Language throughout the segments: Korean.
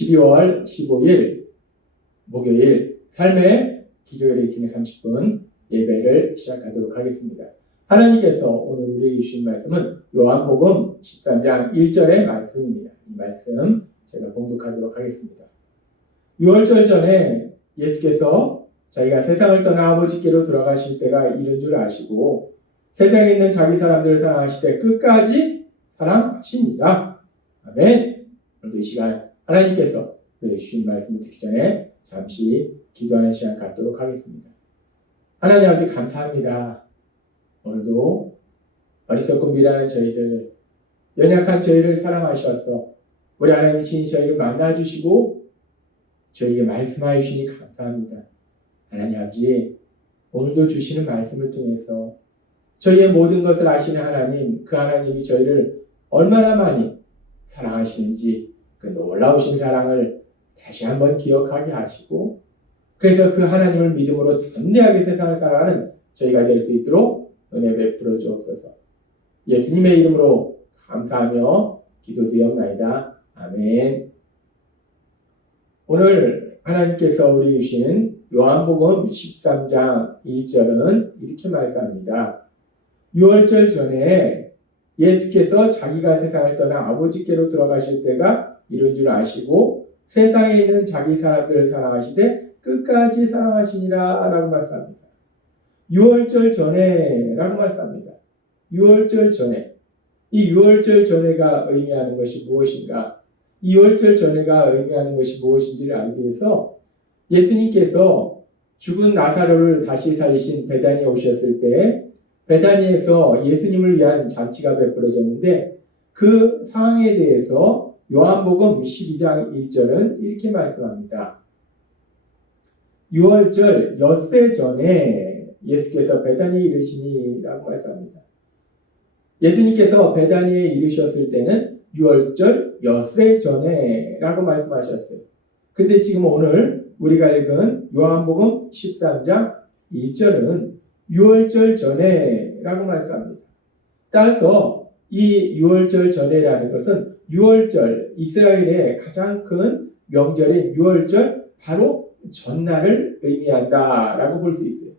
12월 15일 목요일 삶의 기적의 레이팅의 30분 예배를 시작하도록 하겠습니다. 하나님께서 오늘 우리에게 주신 말씀은 요한복음 13장 1절의 말씀입니다. 이 말씀 제가 봉독하도록 하겠습니다. 6월절 전에 예수께서 자기가 세상을 떠나 아버지께로 돌아가실 때가 이른 줄 아시고 세상에 있는 자기 사람들을 사랑하시되 끝까지 사랑하십니다. 아멘. 오늘도 이 시간 하나님께서 주신 말씀을 듣기 전에 잠시 기도하는 시간 갖도록 하겠습니다. 하나님 아버지 감사합니다. 오늘도 어리석고 미련한 저희들, 연약한 저희를 사랑하셔서 우리 하나님 친히 저희를 만나주시고 저희에게 말씀하여 주시니 감사합니다. 하나님 아버지, 오늘도 주시는 말씀을 통해서 저희의 모든 것을 아시는 하나님, 그 하나님이 저희를 얼마나 많이 사랑하시는지 그 놀라우신 사랑을 다시 한번 기억하게 하시고, 그래서 그 하나님을 믿음으로 담대하게 세상을 살아가는 저희가 될 수 있도록 은혜 베풀어 주옵소서. 예수님의 이름으로 감사하며 기도드리옵나이다. 아멘. 오늘 하나님께서 우리 주신 요한복음 13장 1절은 이렇게 말씀합니다. 6월절 전에 예수께서 자기가 세상을 떠나 아버지께로 돌아가실 때가 이른 줄 아시고 세상에 있는 자기 사람들을 사랑하시되 끝까지 사랑하시니라 라고 말씀합니다. 6월절 전에 라고 말씀합니다. 6월절 전에. 이 6월절 전에가 의미하는 것이 무엇인가? 2월절 전에가 의미하는 것이 무엇인지를 알기 위해서 예수님께서 죽은 나사로를 다시 살리신 베다니에 오셨을 때 베다니에서 예수님을 위한 잔치가 베풀어졌는데 그 상황에 대해서 요한복음 12장 1절은 이렇게 말씀합니다. 6월절 엿새 전에 예수께서 베다니에 이르시니 라고 말씀합니다. 예수님께서 베다니에 이르셨을 때는 6월절 엿새 전에 라고 말씀하셨어요. 근데 지금 오늘 우리가 읽은 요한복음 13장 1절은 6월절 전에 라고 말씀합니다. 따라서 이 6월절 전에라는 것은 6월절 이스라엘의 가장 큰 명절인 6월절 바로 전날을 의미한다 라고 볼 수 있어요.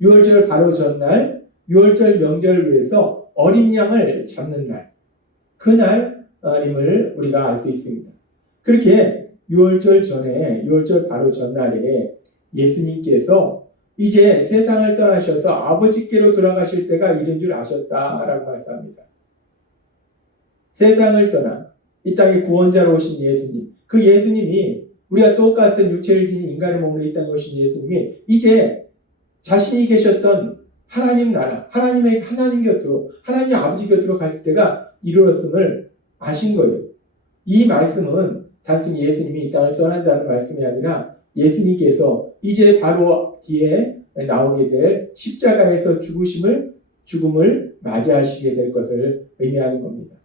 6월절 바로 전날 6월절 명절을 위해서 어린 양을 잡는 날, 그날임을 우리가 알 수 있습니다. 그렇게 6월절 전에 6월절 바로 전날에 예수님께서 이제 세상을 떠나셔서 아버지께로 돌아가실 때가 이른 줄 아셨다라고 말씀합니다. 세상을 떠나 이 땅에 구원자로 오신 예수님, 그 예수님이 우리가 똑같은 육체를 지닌 인간의 몸으로 이 땅에 오신 예수님이 이제 자신이 계셨던 하나님 나라, 하나님 곁으로, 하나님 아버지 곁으로 갈 때가 이루어졌음을 아신 거예요. 이 말씀은 단순히 예수님이 이 땅을 떠난다는 말씀이 아니라 예수님께서 이제 바로 뒤에 나오게 될 십자가에서 죽음을 맞이하시게 될 것을 의미하는 겁니다.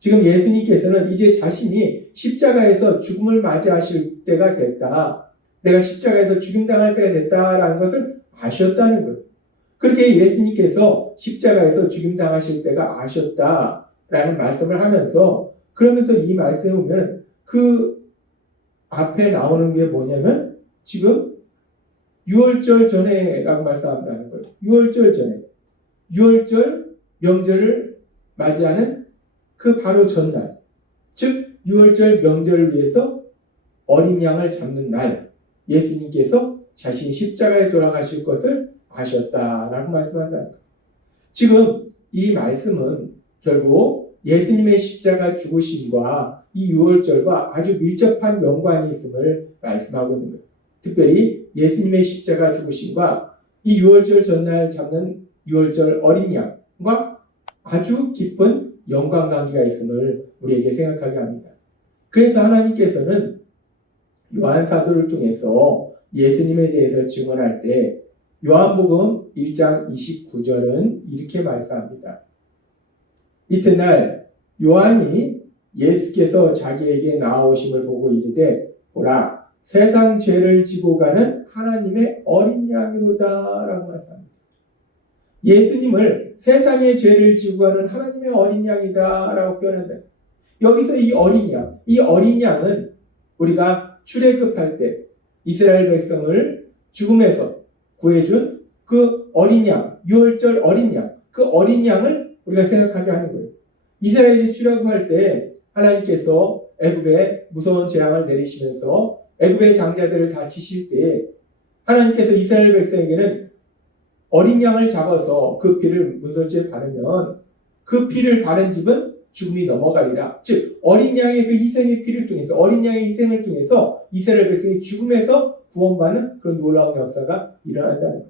지금 예수님께서는 이제 자신이 십자가에서 죽음을 맞이하실 때가 됐다. 내가 십자가에서 죽임당할 때가 됐다라는 것을 아셨다는 거예요. 그렇게 예수님께서 십자가에서 죽임당하실 때가 아셨다라는 말씀을 하면서, 그러면서 이 말씀에 보면 그 앞에 나오는 게 뭐냐면 지금 6월절 전에라고 말씀한다는 거예요. 6월절 전에. 6월절 명절을 맞이하는 그 바로 전날. 즉 6월절 명절을 위해서 어린 양을 잡는 날, 예수님께서 자신 십자가에 돌아가실 것을 아셨다라고 말씀한다는 거예요. 지금 이 말씀은 결국 예수님의 십자가 죽으심과 이 6월절과 아주 밀접한 연관이 있음을 말씀하고 있는 거예요. 특별히 예수님의 십자가 죽으심과 이 6월절 전날 잡는 6월절 어린 양과 아주 깊은 연관관계가 있음을 우리에게 생각하게 합니다. 그래서 하나님께서는 요한 사도를 통해서 예수님에 대해서 증언할 때 요한복음 1장 29절은 이렇게 말씀합니다. 이튿날 요한이 예수께서 자기에게 나아오심을 보고 이르되 보라 세상 죄를 지고 가는 하나님의 어린 양이로다 라고 말씀합니다. 예수님을 세상의 죄를 지고 가는 하나님의 어린 양이다 라고 표현한다. 여기서 이 어린 양은 우리가 출애굽할 때 이스라엘 백성을 죽음에서 구해준 그 어린 양, 유월절 어린 양, 그 어린 양을 우리가 생각하게 하는 거예요. 이스라엘이 출애굽할 때 하나님께서 애굽에 무서운 재앙을 내리시면서 애굽의 장자들을 다 치실 때 하나님께서 이스라엘 백성에게는 어린 양을 잡아서 그 피를 문설주에 바르면 그 피를 바른 집은 죽음이 넘어가리라. 즉 어린 양의 그 희생의 피를 통해서, 어린 양의 희생을 통해서 이스라엘 백성이 죽음에서 구원받는 그런 놀라운 역사가 일어난다는 거예요.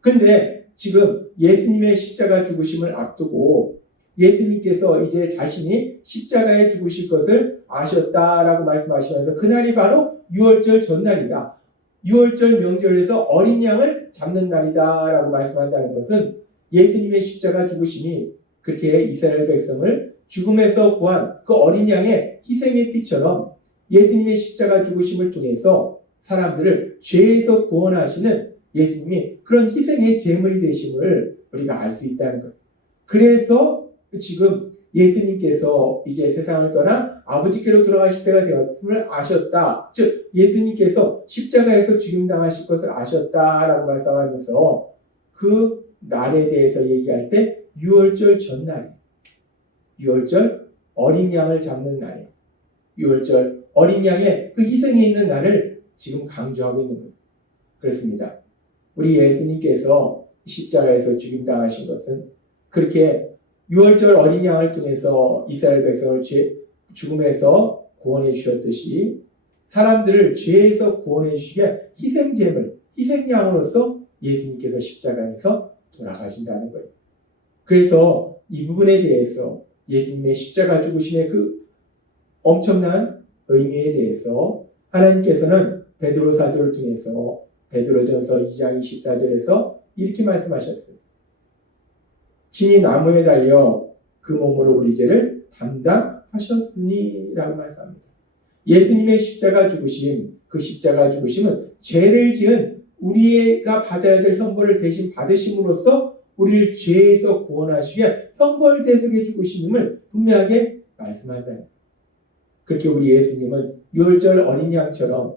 그런데 지금 예수님의 십자가 죽으심을 앞두고 예수님께서 이제 자신이 십자가에 죽으실 것을 아셨다라고 말씀하시면서 그날이 바로 유월절 전날이다. 유월절 명절에서 어린 양을 잡는 날이다라고 말씀한다는 것은 예수님의 십자가 죽으심이 그렇게 이스라엘 백성을 죽음에서 구한 그 어린 양의 희생의 피처럼 예수님의 십자가 죽으심을 통해서 사람들을 죄에서 구원하시는 예수님이 그런 희생의 제물이 되심을 우리가 알 수 있다는 것. 그래서 지금 예수님께서 이제 세상을 떠나 아버지께로 돌아가실 때가 되었음을 아셨다. 즉 예수님께서 십자가에서 죽임당하실 것을 아셨다라고 말씀하면서 그 날에 대해서 얘기할 때 유월절 전날이에요. 유월절 어린 양을 잡는 날이에요. 유월절 어린 양의 그 희생이 있는 날을 지금 강조하고 있는 거예요. 그렇습니다. 우리 예수님께서 십자가에서 죽임당하신 것은 그렇게 유월절 어린 양을 통해서 이스라엘 백성을 죽음에서 구원해 주셨듯이 사람들을 죄에서 구원해 주시기 위해 희생제물, 희생양으로서 예수님께서 십자가에서 돌아가신다는 거예요. 그래서 이 부분에 대해서 예수님의 십자가 죽으심의 그 엄청난 의미에 대해서 하나님께서는 베드로 사도를 통해서 베드로전서 2장 24절에서 이렇게 말씀하셨어요. 친히 나무에 달려 그 몸으로 우리 죄를 담당하셨으니 라고 말씀합니다. 예수님의 십자가 죽으심, 그 십자가 죽으심은 죄를 지은 우리가 받아야 될 형벌을 대신 받으심으로써 우리를 죄에서 구원하시기 위해 형벌 대속의 죽으심을 분명하게 말씀한다. 그렇게 우리 예수님은 유월절 어린 양처럼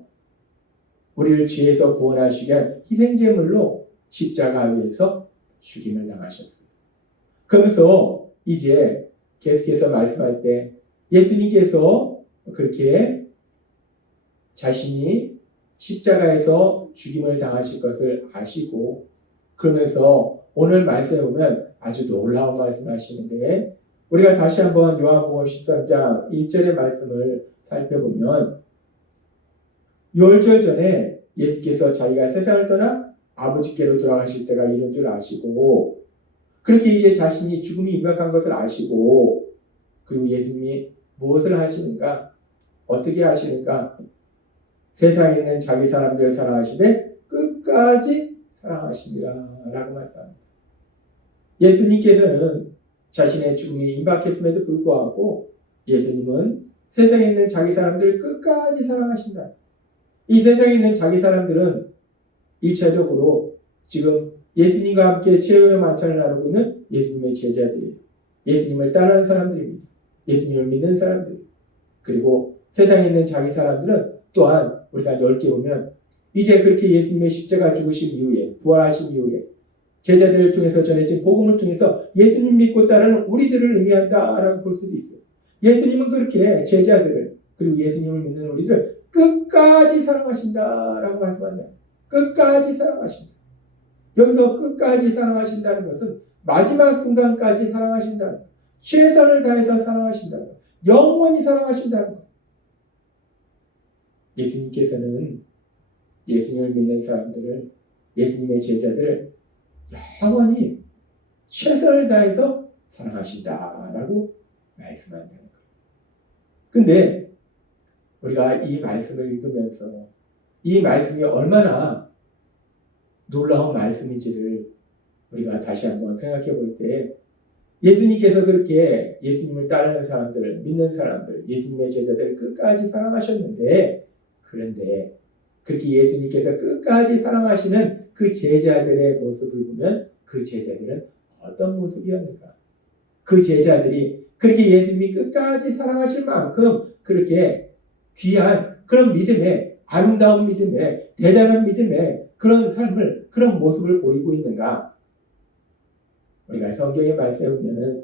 우리를 죄에서 구원하시기 위해 희생제물로 십자가 위에서 죽임을 당하셨습니다. 그러면서 이제 계속해서 말씀할 때 예수님께서 그렇게 자신이 십자가에서 죽임을 당하실 것을 아시고 그러면서 오늘 말씀에 보면 아주 놀라운 말씀을 하시는데 우리가 다시 한번 요한복음 13장 1절의 말씀을 살펴보면 유월절 전에 예수께서 자기가 세상을 떠나 아버지께로 돌아가실 때가 이른 줄 아시고 그렇게 이제 자신이 죽음이 임박한 것을 아시고 그리고 예수님이 무엇을 하시는가? 어떻게 하시는가? 세상에 있는 자기 사람들을 사랑하시되 끝까지 사랑하시니라 라고 말씀합니다. 예수님께서는 자신의 죽음이 임박했음에도 불구하고 예수님은 세상에 있는 자기 사람들을 끝까지 사랑하신다. 이 세상에 있는 자기 사람들은 1차적으로 지금 예수님과 함께 최후의 만찬을 나누고 있는 예수님의 제자들이에요. 예수님을 따르는 사람들입니다. 예수님을 믿는 사람들. 그리고 세상에 있는 자기 사람들은 또한 우리가 넓게 보면 이제 그렇게 예수님의 십자가 죽으신 이후에 부활하신 이후에 제자들을 통해서 전해진 복음을 통해서 예수님 믿고 따르는 우리들을 의미한다라고 볼 수도 있어요. 예수님은 그렇게 제자들을 그리고 예수님을 믿는 우리들을 끝까지 사랑하신다라고 말씀한다. 끝까지 사랑하신다. 여기서 끝까지 사랑하신다는 것은 마지막 순간까지 사랑하신다는 것. 최선을 다해서 사랑하신다는 것. 영원히 사랑하신다는 것. 예수님께서는 예수님을 믿는 사람들을 예수님의 제자들을 영원히 최선을 다해서 사랑하신다라고 말씀한다는 거예요. 근데 우리가 이 말씀을 읽으면서 이 말씀이 얼마나 놀라운 말씀인지를 우리가 다시 한번 생각해 볼 때 예수님께서 그렇게 예수님을 따르는 사람들, 믿는 사람들, 예수님의 제자들을 끝까지 사랑하셨는데 그런데 그렇게 예수님께서 끝까지 사랑하시는 그 제자들의 모습을 보면 그 제자들은 어떤 모습이었는가? 그 제자들이 그렇게 예수님이 끝까지 사랑하실 만큼 그렇게 귀한 그런 믿음의 아름다운 믿음의 대단한 믿음의 그런 삶을 그런 모습을 보이고 있는가? 우리가 성경의 말씀에 보면은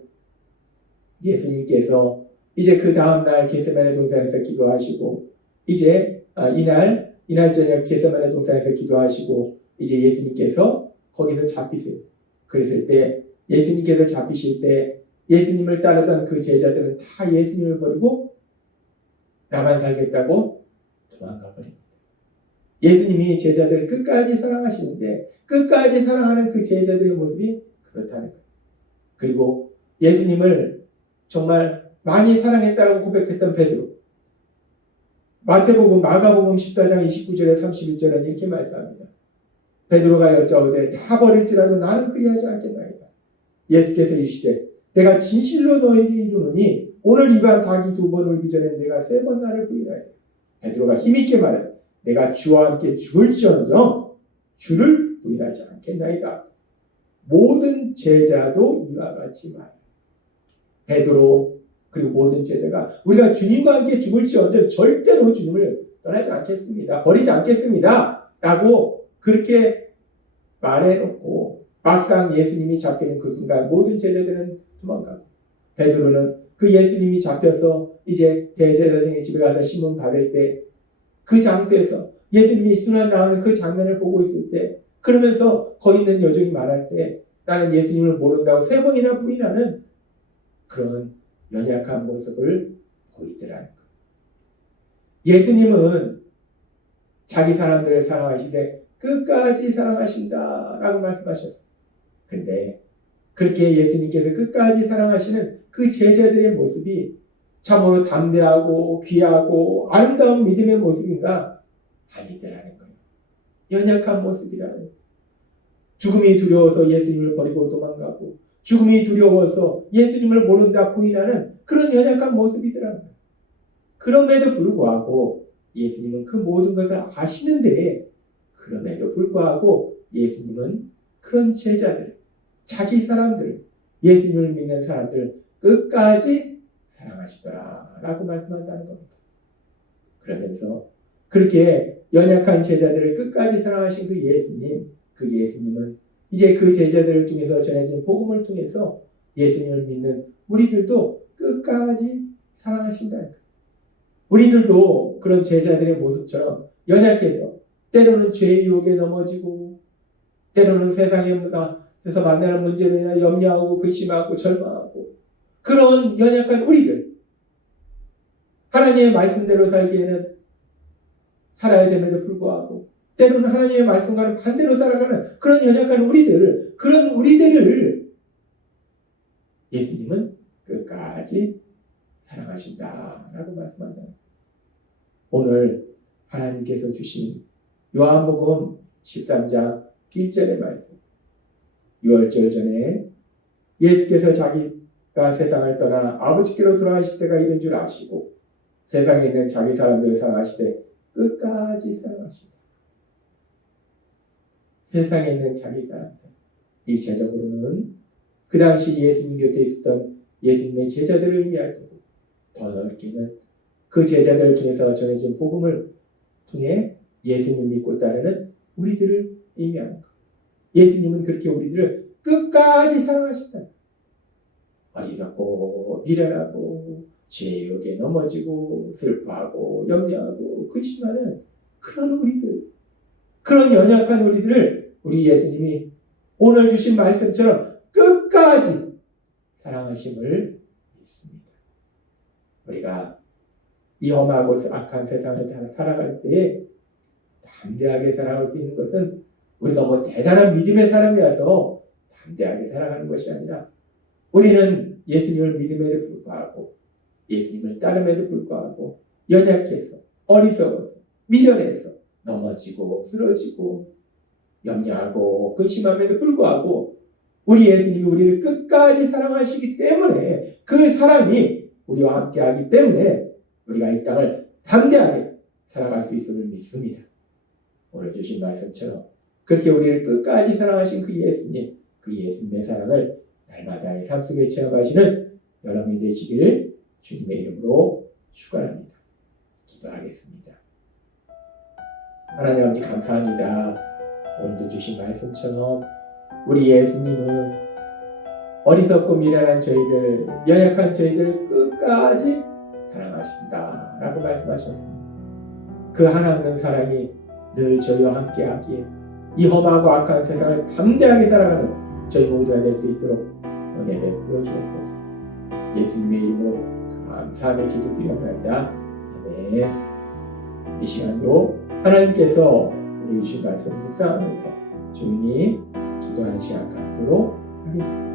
예수님께서 이제 그 다음날 겟세마네 동산에서 기도하시고 이제 이날 저녁 겟세마네 동산에서 기도하시고 이제 예수님께서 거기서 잡히세요. 그랬을 때 예수님께서 잡히실 때 예수님을 따르던 그 제자들은 다 예수님을 버리고 나만 살겠다고 도망가 버립니다. 예수님이 제자들을 끝까지 사랑하시는데 끝까지 사랑하는 그 제자들의 모습이 그렇다는 거예요. 그리고 예수님을 정말 많이 사랑했다고 고백했던 베드로, 마태복음, 마가복음 14장 29절에 31절은 이렇게 말씀합니다. 베드로가 여짜오되 다 버릴지라도 나는 그리하지 않겠나이다. 예수께서 이르시되 내가 진실로 너에게 이르노니 오늘 이 밤 닭이 2번 울기 전에 내가 3번 나를 부인하리라. 베드로가 힘있게 말해 내가 주와 함께 죽을지언정 주를 부인하지 않겠나이다. 모든 제자도 이와 같이 말해. 베드로 그리고 모든 제자가 우리가 주님과 함께 죽을지언정 절대로 주님을 떠나지 않겠습니다. 버리지 않겠습니다. 라고 그렇게 말해놓고 막상 예수님이 잡히는 그 순간 모든 제자들은 도망가고 베드로는 그 예수님이 잡혀서 이제 대제사장의 집에 가서 심문 받을 때 그 장소에서 예수님이 순환 나오는 그 장면을 보고 있을 때 그러면서 거기 있는 여종이 말할 때 나는 예수님을 모른다고 3번이나 부인하는 그런 연약한 모습을 보이더라는 거예요. 예수님은 자기 사람들을 사랑하시되 끝까지 사랑하신다라고 말씀하셨어요. 근데 그렇게 예수님께서 끝까지 사랑하시는 그 제자들의 모습이 참으로 담대하고 귀하고 아름다운 믿음의 모습인가? 아니더라는 거예요. 연약한 모습이라는 거예요. 죽음이 두려워서 예수님을 버리고 도망가고 죽음이 두려워서 예수님을 모른다 부인하는 그런 연약한 모습이더라는 거예요. 그럼에도 불구하고 예수님은 그 모든 것을 아시는데 그럼에도 불구하고 예수님은 그런 제자들, 자기 사람들, 예수님을 믿는 사람들 끝까지 사랑하시더라 라고 말씀한다는 겁니다. 그러면서 그렇게 연약한 제자들을 끝까지 사랑하신 그 예수님은 이제 그 제자들을 통해서 전해진 복음을 통해서 예수님을 믿는 우리들도 끝까지 사랑하신다는 거예요. 우리들도 그런 제자들의 모습처럼 연약해서 때로는 죄의 유혹에 넘어지고 때로는 세상에서 만나는 문제로 인해 염려하고 근심하고 절망하고 그런 연약한 우리들 하나님의 말씀대로 살기에는 살아야 됨에도 불구하고 때로는 하나님의 말씀과는 반대로 살아가는 그런 연약한 그런 우리들을 예수님은 끝까지 사랑하신다라고 말씀한다. 오늘 하나님께서 주신 요한복음 13장 1절의 말씀, 6월절 전에 예수께서 자기가 세상을 떠나 아버지께로 돌아가실 때가 이른 줄 아시고 세상에 있는 자기 사람들을 사랑하시되 끝까지 사랑하신다. 세상에 있는 자기 사람들, 일차적으로는 그 당시 예수님 곁에 있었던 예수님의 제자들을 의미할 테고 더 넓게는 그 제자들을 통해서 전해진 복음을 통해 예수님을 믿고 따르는 우리들을 의미하는 것. 예수님은 그렇게 우리들을 끝까지 사랑하신다. 어리석고 미련하고 죄의 유혹에 넘어지고 슬퍼하고 염려하고 근심하는 그런 우리들, 그런 연약한 우리들을 우리 예수님이 오늘 주신 말씀처럼 끝까지 사랑하심을 믿습니다. 우리가 이 험하고 악한 세상을 살아갈 때에 담대하게 살아갈 수 있는 것은 우리가 대단한 믿음의 사람이라서 담대하게 살아가는 것이 아니라 우리는 예수님을 믿음에도 불구하고 예수님을 따름에도 불구하고 연약해서 어리석어서 미련해서 넘어지고 쓰러지고 염려하고 근심함에도 불구하고 우리 예수님이 우리를 끝까지 사랑하시기 때문에 그 사랑이 우리와 함께하기 때문에 우리가 이 땅을 담대하게 살아갈 수 있음을 믿습니다. 오늘 주신 말씀처럼 그렇게 우리를 끝까지 사랑하신 그 예수님의 사랑을 날마다의 삶 속에 체험하시는 여러분이 되시기를 주님의 이름으로 축원합니다. 기도하겠습니다. 하나님 아버지 감사합니다. 오늘도 주신 말씀처럼 우리 예수님은 어리석고 미련한 저희들, 연약한 저희들 끝까지 사랑하신다 라고 말씀하셨습니다. 그 하나님 사랑이 늘 저희와 함께하기에 이 험하고 악한 세상을 담대하게 살아가는 저희 모두가 될 수 있도록 은혜 베풀어 주옵소서. 예수님의 이름으로 감사하며 기도드립니다. 아멘. 이 시간도 하나님께서 우리 주신 말씀 묵상하면서 조용히 기도하는 시간 갖도록 하겠습니다.